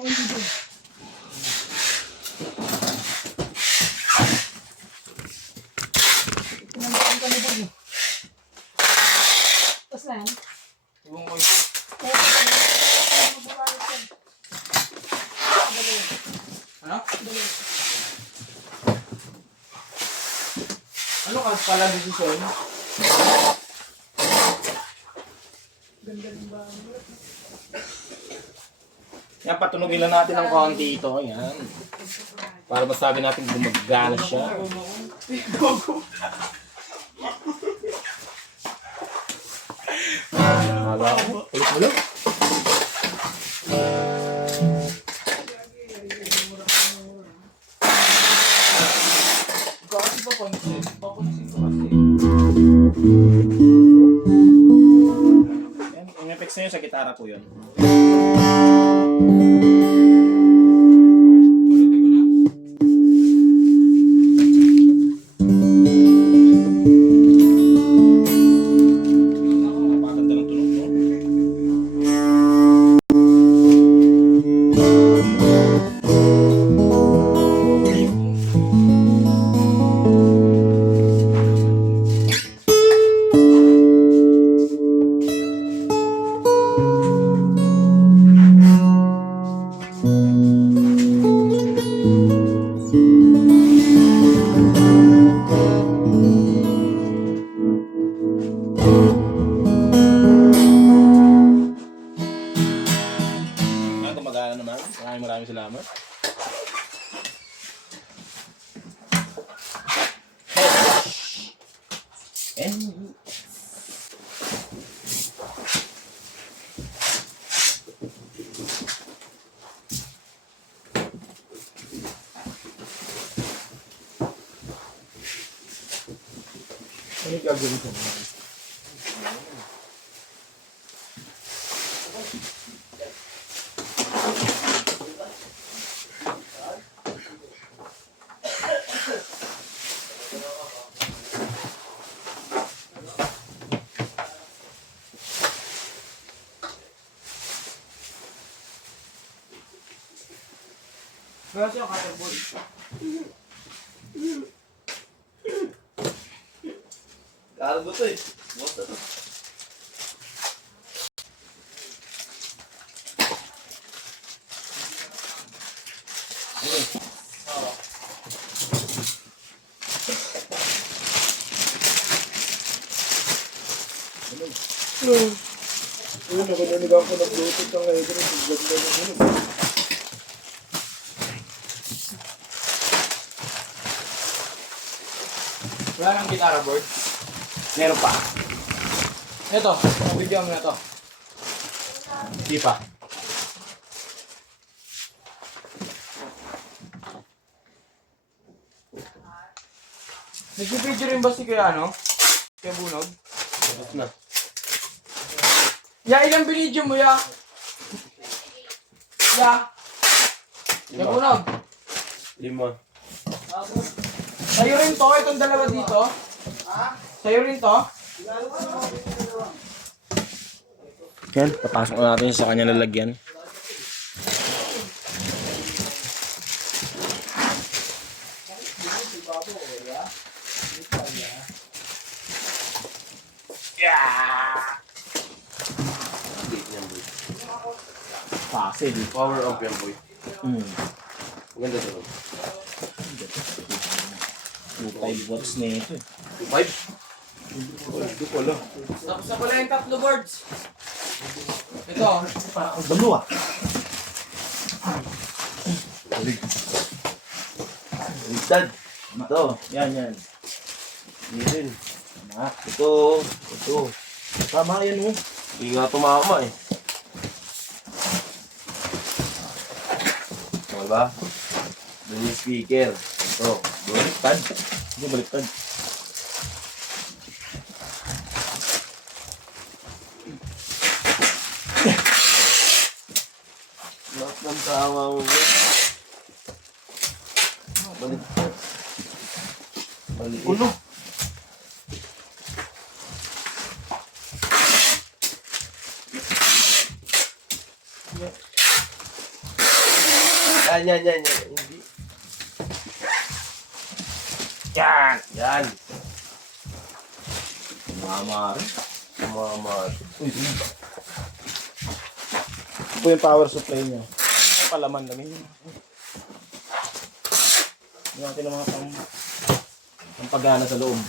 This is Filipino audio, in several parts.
Tapos na yan. Ibang ko ito. Ano? Ano ka pala desisyon? Ganda ng bahay. Yan, patunogin lang natin ng konti ito. Yan. Para masabi natin gumagana siya. Hala ko. Ulit mo lang. Kasi papansin. Papansin ko kasi. Yan, yung effects na yun sa gitara ko yun. Napakaganda ng tunog mo. Yan, gumagana naman. Maraming salamat. And ano yung gagawin ko? Kasi yung katabol. Cargo to eh. Bota to. Ayun, nagalinig ako ng Bluetooth ng Hydro. Ganda na yun. Wala nang gitara board. Meron pa. Ito, video mo na to. Di pa. Nag-video rin ba si Kuya ano? Kuya Bunog? Tapos na. Ya, ilang binidyo mo ya? Ya? Kuya Bunog? 5. Sa'yo rin to, itong dalawa dito? Sa'yo rin to? Yan, papasok na natin sa kanya lalagyan. Fácil. Power of yan boy. Maganda to. 2.5 watts na ito eh. 5? Oh, ito pala. Tapos na pala yung tatlo boards. Ito. Ang dalawa. Ligtad. Ito, yan. Hindi rin. Tama. Ito. Ito. Tama yan oh. Hindi nga tumama eh. Tama ba? Doon yung speaker. Ito. Baliktad. Hindi baliktad. Lahat ng tama mo. Baliktad. Baliktad. Ulo. Yan. Hindi. Yan! Yan. Mama rin. Mama. Uy, uy. Ito po yung power supply niya. Palaman lang yun. Yung natin ng mga pampagana sa loob.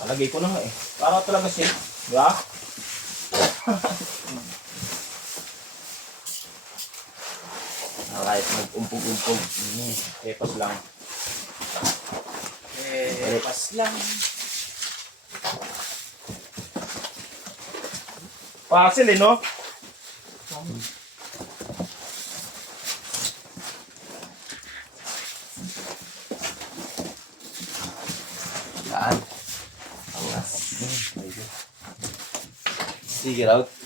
Nalagay ko na nga eh. Para talaga siya. Di ba? Kahit mag-umpog-umpog. Epas lang. Pas lang. Pasil eh, no? Yan. Angas. Sige, out.